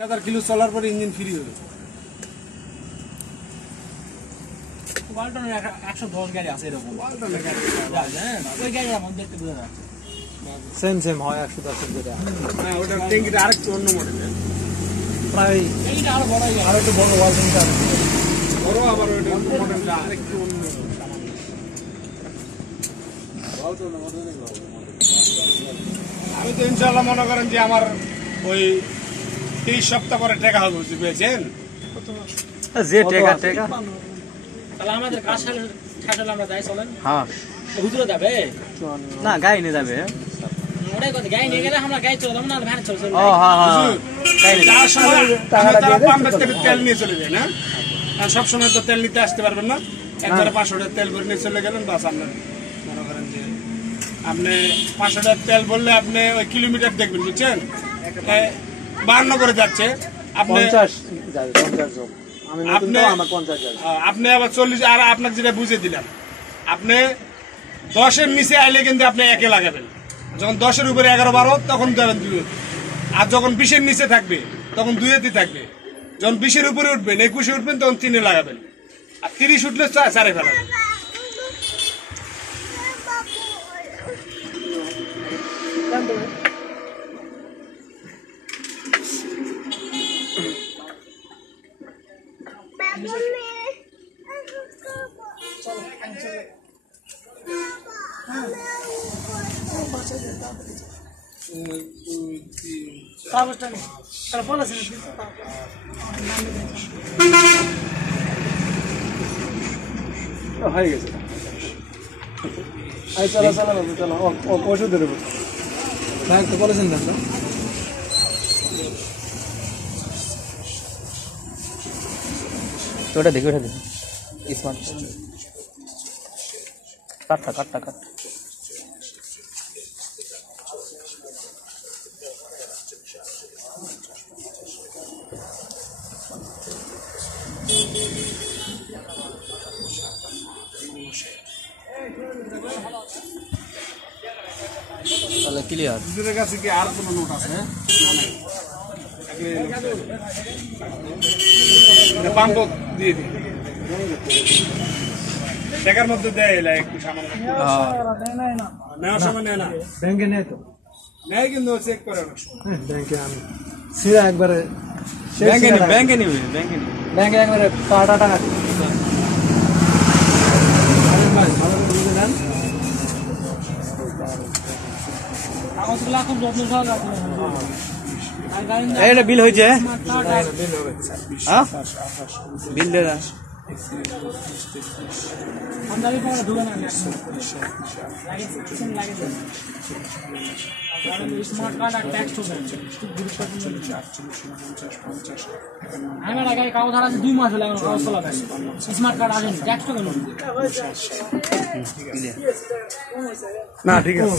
1000 kilo চলার পরে engine free হবে। ওয়ালটনের 110 গাড়ি আছে এরকম। ওয়ালটনের গাড়ি হ্যাঁ, ওই গাড়ি আমার দেখতে বোঝা যাচ্ছে। সেম হয় 110 এর যেটা। হ্যাঁ, ওটা ট্যাঙ্কিটা আরেকটু অন্য মডেলের। প্রায় এইটা আরো বড় আরো একটু বড় ওয়ালটনটা আছে। বড় আবার ওটা মডেলটা আরেকটু অন্য আমি তো ইনশাআল্লাহ মনে করেন যে আমার ওই 30 সপ্তাহ পরে টাকা হবে বুঝেছেন। যে টাকা তাহলে আমাদের কাজ শেষ আমরা যাই চলেন। হ্যাঁ হুজুরে যাবে না গাড়ি নিয়ে যাবে। ওটাই কথা, গাড়ি নিয়ে গেলে আমরা গাড়ি চলে যাবো না, ভ্যানে চলে যাবো। ও হ্যাঁ হ্যাঁ গাড়ি যার সময় তারা পাম্পের থেকে তেল নিয়ে চলে যায় না, আর সব সময় তো তেল নিতে আসতে পারবেন না। একবারে 500 টাকা তেল ভরে নিয়ে চলে গেলেন, বাস আপনার মনে করেন যে আপনি 500 টাকা তেল বললে আপনি ওই কিলোমিটার দেখবেন বুঝছেন, 52 করে যাচ্ছে আপনি 50 যাবে 50 জন। আমি নতুন তো আমার 50 যাবে। আপনি আবার 40 আর আপনাকে যেটা বুঝে দিলাম, আপনি 10 এর নিচে আইলে কিন্তু আপনি একে লাগাবেন, যখন 10 এর উপরে 11 12 তখন যাবেন 2, আর যখন 20 এর নিচে থাকবে তখন 2 থাকবে, যখন 20 এর উপরে উঠবেন 21 এ উঠবেন তখন 3 এ লাগাবেন, আর 30 উঠলে 4 এ ফেলাবেন। হয়ে গেছে। আই চলো চলো বাবু চলো। ও ওষুধ দেবো না, একটু বলেছেন না তো ওটা দেখি, ওটা দেখি স্মার্ট কাটটা তাহলে ক্লিয়ার। দুজনের কাছে কি আর কোনো নোট আছে? পাম্প দিয়ে দিই, টাকার মধ্যে দেয় একটু সামান্য নেওয়ার সময় নেয় না, ব্যাংকে নেই তো, নেয় কিন্তু চেক করে অনেক সময়। ব্যাংকে আমি সিরা একবারে ব্যাংকে নিবে ব্যাংকে একবারে টাকা কাগজগুলো খুব যত্ন সহকারে এটা বিল হয়েছে, হ্যাঁ বিল দে না ঢুকে না স্মার্ট কার্ড আর ট্যাক্স আমার গাড়ি কাগজ আছে 2 মাস হলে আমার কাগজ চলা স্মার্ট কার্ড আসেনি, ট্যাক্স তো না ঠিক আছে।